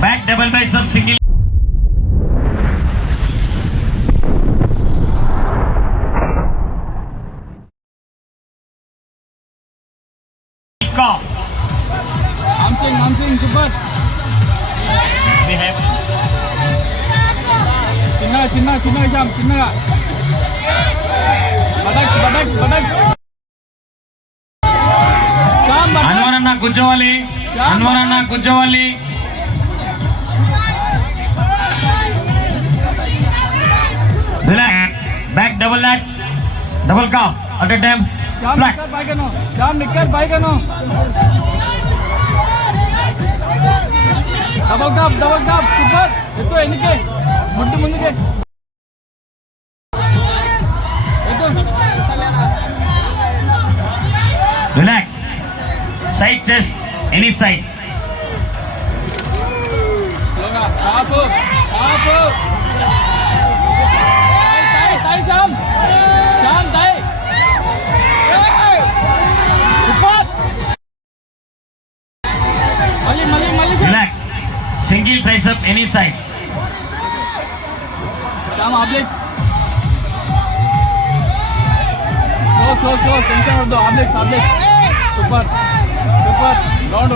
Back double bicep single. Hamstring, super. We have చిన్న శ్యామ్ చిన్నగా బటక్స్ అన్వర్ అన్న కూర్చోవాలి relax back double lats double calf at a time flex Shyam knicker పైకను double calf super ఎక్కువ ఎన్నికే ముట్టు ముందుకే relax side chest any side sloga half tai sam tai super mali relax single tricep any side sam obliques slow tension of the obliques super round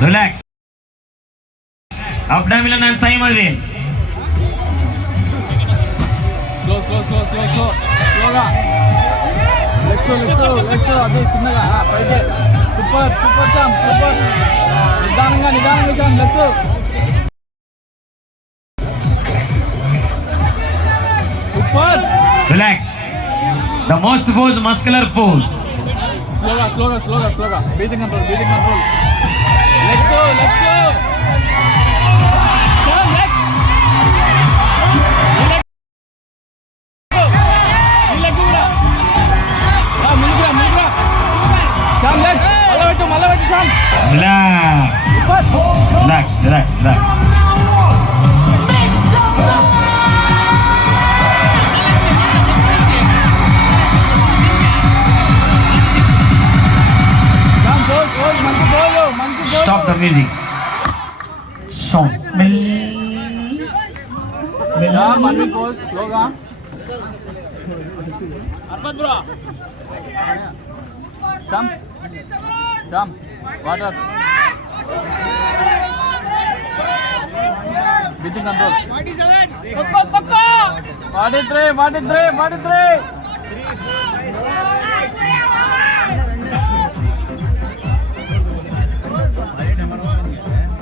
relax abdominal and thigh muscle slow legs అదే చిన్నగా పైకి super Sam super నిదానంగా Sam legs super relax the most pose muscular pose sloga breathing control legs Sam legs relax కూడా ముందుకురా Sam legs మల్లవెట్టు Sam relax stop the music sound Manvi pose sloga Arpad bro Sam water breathing control 43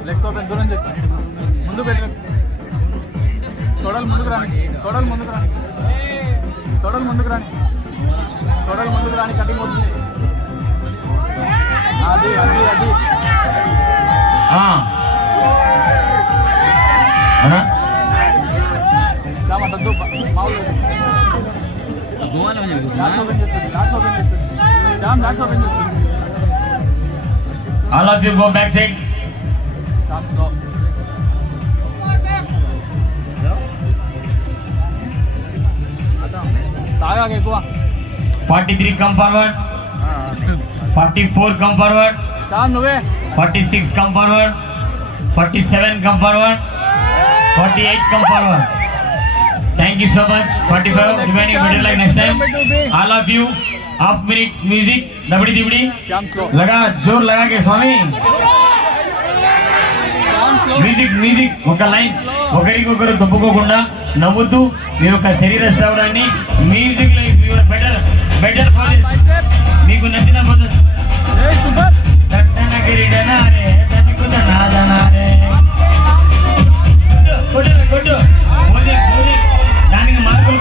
legs open దూరం చేసి ముందు పెట్టి తొడలు ముందుకు రాని కటింగ్ వస్తుంది అది చామంతద్దు మామూలు లాక్స్ ఓపెన్ చేస్తుంది all of you go back side తాగాక ఎక్కువ 43 come forward 44 come forward చాలు నువ్వే 46 come forward 47 come forward 48 come forward thank you so much 45 remaining better like next time all of you half minute music dabdi dibdi लगा जोर लगा के स्वामी మ్యూజిక్ ఒక లైన్ ఒకరికొకరు దొబ్బుకోకుండా నవ్వుతూ మీ యొక్క శరీర శ్రవణాన్ని మ్యూజిక్ లో బెటర్ మీకు నచ్చిన దానికి మార్కులు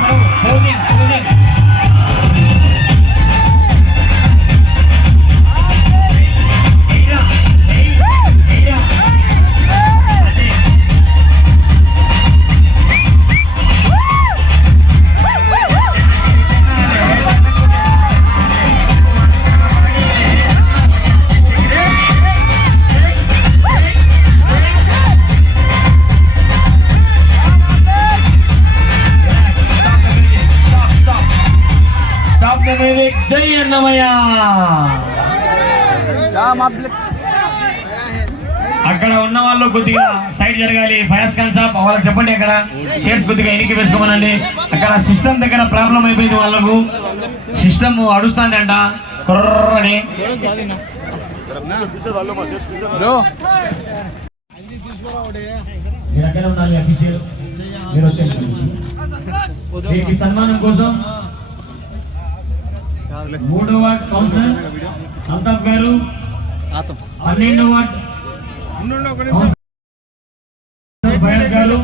జై అన్నమయ్య అక్కడ ఉన్న వాళ్ళు కొద్దిగా సైడ్ జరగాలి. ఫయాజ్ ఖాన్ సాబ్ వాళ్ళకి చెప్పండి, అక్కడ చైర్స్ కొద్దిగా ఎనికి వేసుకోమనండి. అక్కడ సిస్టమ్ దగ్గర ప్రాబ్లం అయిపోయింది, వాళ్ళకు సిస్టమ్ అడుస్తుంది అంట కుర్రని. బ్రో మీరు అక్కడ ఉండాలి అఫీషియల్. మీరు వచ్చేసి వీరికి సన్మానం కోసం 3వ వార్డ్ కౌన్సిలర్ అల్తాఫ్ గారు, 12వ వార్డ్ ఫయాజ్ గారు,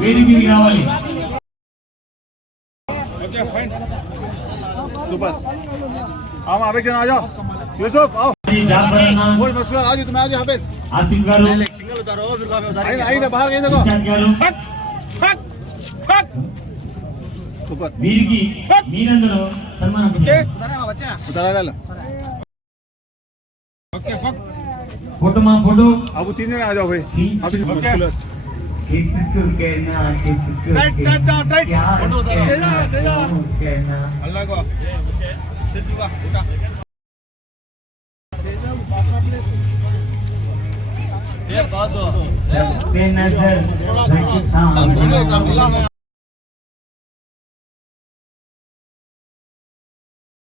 వేదికకి రావాలి. सुपर आओ आबे जन आ जाओ यूसुफ आओ जाफर अन्ना, बोल मसला आज तुम आ जाओ हाफिज आसिफ गारू, सिंगल उतारो फिर काम उतारो आई ना बाहर गए देखो इशाद गारू, सुपर వీరికి మీరందరూ సన్మానం उतारा ले ఫోటో మా ఫోటో अब तीन जन आ जाओ भाई हाफिज ओके अल्लाह को नजर